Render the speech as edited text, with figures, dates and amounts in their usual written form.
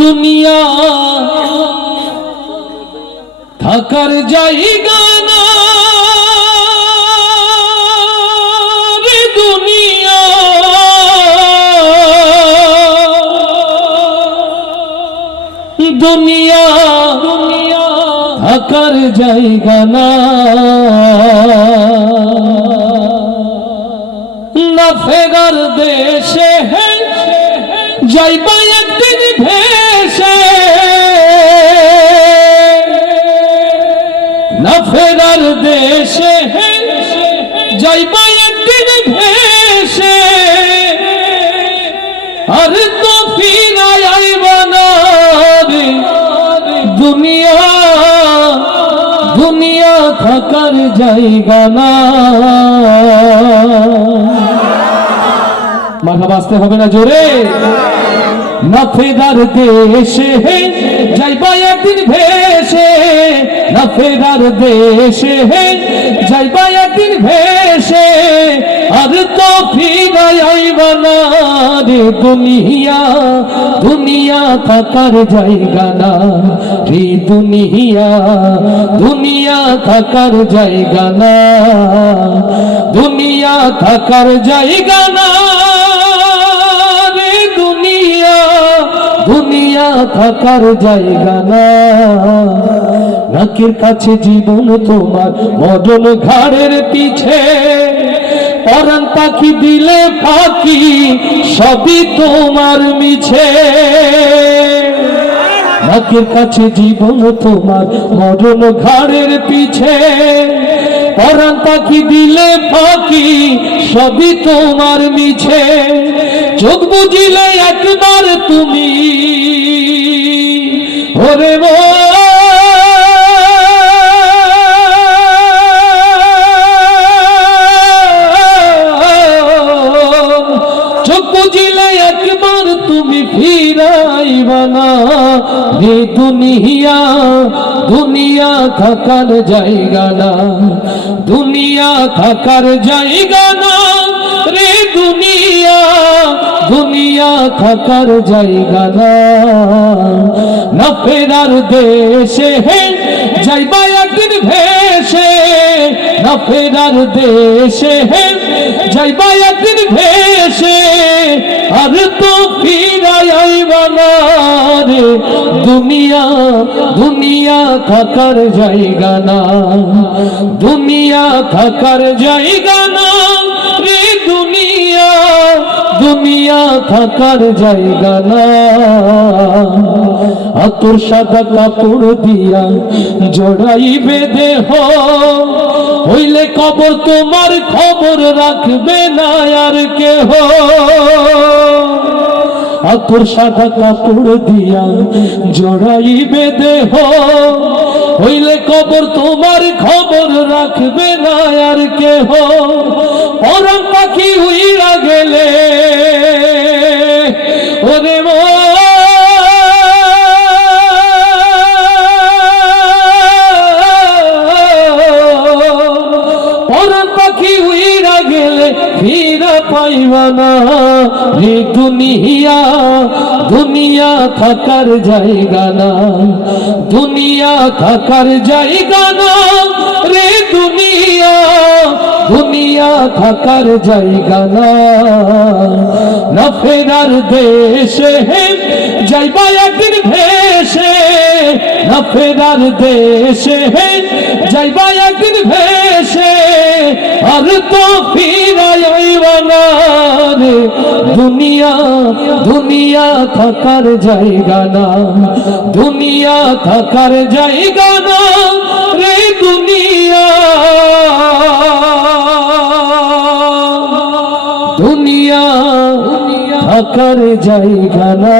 দুনিয়া থাকার জায়গা না রে দুনিয়া, দুনিয়া থাকার জায়গা না, না ফেরার দেশে যাইবা একদিন ভেসে, না ফেরার দেশে যাইবা একদিন ভেসে, আর তো ফিরাই আইবা না রে দুনিয়া, দুনিয়া থাকার জায়গা না। মাথা বাঁচতে হবে না জোরে। না ফেরার দেশে যাইবা একদিন ভেসে, না ফেরার দেশে যাইবা একদিন ভেসে, আর তো ফিরাই আইবা না রে দুনিয়া, দুনিয়া থাকার জায়গা না রে দুনিয়া, দুনিয়া থাকার জায়গা না, দুনিয়া থাকার জায়গা না রে দুনিয়া, দুনিয়া থাকার জায়গা না। নাকের কাছে জীবন তোমার, মরণ ঘাড়ের পিছে, পরাণ পাখি দিলে ফাঁকি, সবই তোমার মিছে। নাকের কাছে জীবন তোমার, মরণ ঘাড়ের পিছে, পরাণ পাখি দিলে ফাঁকি, সবই তোমার মিছে। চোখ বুঝিলে একবার তুমি ওরে চোখ বুঝিলে একবার তুমি ফিরাইবা না রে দুনিয়া, দুনিয়া থাকার জায়গা না, দুনিয়া থাকার জায়গা না রে দুনিয়া, দুনিয়া থাকার জায়গা না। না ফেরার দেশে যাইবা একদিন ভেসে, না ফেরার দেশে যাইবা একদিন ভেসে, আর তো ফিরাই আইবা না রে দুনিয়া, দুনিয়া থাকার জায়গা না, দুনিয়া থাকার জায়গা না রে দুনিয়া, দুনিয়া থাকার জায়গা না। আতর সাদা কাপড় দিয়া জড়াইবে দেহ, হইলে কবর তোমার খবর রাখবে না আর কেহ। আতর সাদা কাপড় দিয়া জড়াইবে দেহ, হইলে কবর তোমার খবর রাখবে না আর কেহ। পরাণ পাখি উইরা গেলে ওরে পরাণ পাখি উইরা গেলে ফিরা পাইবা না রে দুনিয়া, দুনিয়া থাকার জায়গা না, দুনিয়া থাকার জায়গা না রে দুনিয়া, দুনিয়া থাকার জায়গা না। না ফেরার দেশে যাইবা একদিন ভেসে, না ফেরার দেশে যাইবা একদিন ভেসে, আর তো ফিরাই আইবা না রে দুনিয়া, দুনিয়া থাকার জায়গা না, দুনিয়া থাকার জায়গা না রে দুনিয়া, দুনিয়া থাকার জায়গা না।